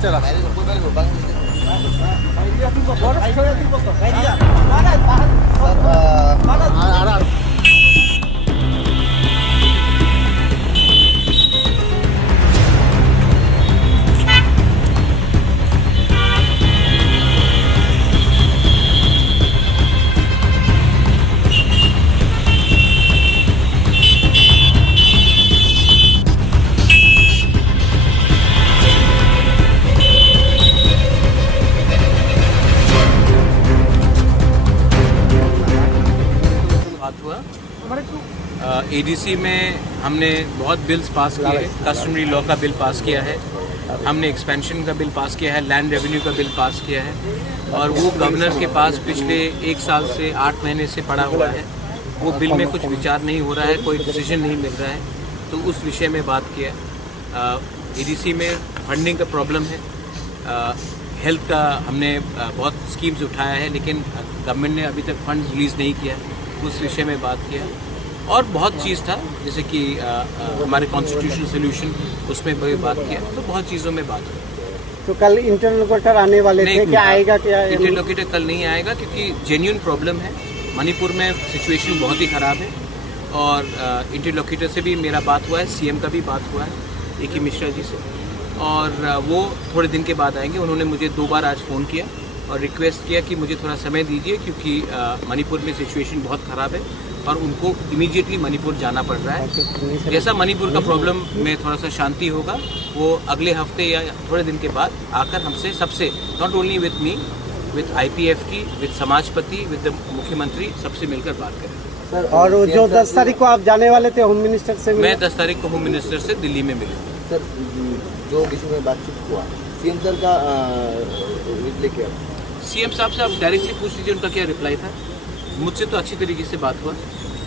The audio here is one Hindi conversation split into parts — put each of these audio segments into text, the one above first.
স্ট্রাকচার আছে। আর बात हुआ एडीसी में हमने बहुत बिल्स पास किए हैं। कस्टमरी लॉ का बिल पास किया है, हमने एक्सपेंशन का बिल पास किया है, लैंड रेवेन्यू का बिल पास किया है और वो गवर्नर के पास पिछले 1 साल से 8 महीने से पड़ा हुआ है। वो बिल में कुछ विचार नहीं हो रहा है, कोई डिसीजन नहीं मिल रहा है, तो उस विषय में बात किया। एडीसी में फंडिंग का प्रॉब्लम है, हेल्थ का हमने बहुत स्कीम्स उठाया है लेकिन गवर्नमेंट ने अभी तक फंड रिलीज़ नहीं किया, उस विषय में बात किया। और बहुत चीज़ था जैसे कि हमारे कॉन्स्टिट्यूशनल सोल्यूशन, उसमें भी बात किया, तो बहुत चीज़ों में बात हुई। तो कल इंटरलोकेटर आने वाले थे, क्या आएगा? क्या इंटरलोकेटर कल नहीं आएगा क्योंकि जेन्युइन प्रॉब्लम है। मणिपुर में सिचुएशन बहुत ही ख़राब है और इंटरलोकेटर से भी मेरा बात हुआ है, सीएम का भी बात हुआ है ए.के. मिश्रा जी से, और वो थोड़े दिन के बाद आएंगे। उन्होंने मुझे 2 बार आज फ़ोन किया और रिक्वेस्ट किया कि मुझे थोड़ा समय दीजिए क्योंकि मणिपुर में सिचुएशन बहुत ख़राब है और उनको इमीडिएटली मणिपुर जाना पड़ रहा है। जैसा मणिपुर का प्रॉब्लम में थोड़ा सा शांति होगा, वो अगले हफ्ते या थोड़े दिन के बाद आकर हमसे सबसे, not only with me, with IPFT, with समाजपति, विथ मुख्यमंत्री, सबसे मिलकर बात करेंगे। सर, और जो 10 तारीख को आप जाने वाले थे होम मिनिस्टर से? मैं 10 तारीख को होम मिनिस्टर से दिल्ली में मिलूंगा। सर, जो विषय में बातचीत हुआ, सीएम सर का रिप्लाई क्या? सीएम साहब से आप डायरेक्टली पूछ लीजिए उनका क्या रिप्लाई था। मुझसे तो अच्छी तरीके से बात हुआ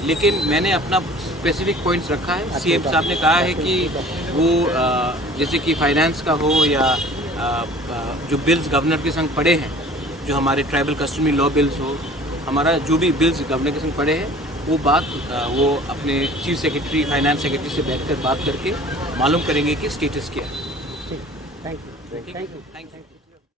लेकिन मैंने अपना स्पेसिफिक पॉइंट्स रखा है। सीएम साहब ने कहा है कि वो जैसे कि फाइनेंस का हो या जो बिल्स गवर्नर के संग पड़े हैं, जो हमारे ट्राइबल कस्टमरी लॉ बिल्स हो, हमारा जो भी बिल्स गवर्नर के संग पड़े हैं, वो बात वो अपने चीफ सेक्रेटरी, फाइनेंस सेक्रेटरी से बैठकर बात करके मालूम करेंगे कि स्टेटस क्या है। Thank you. Thank you.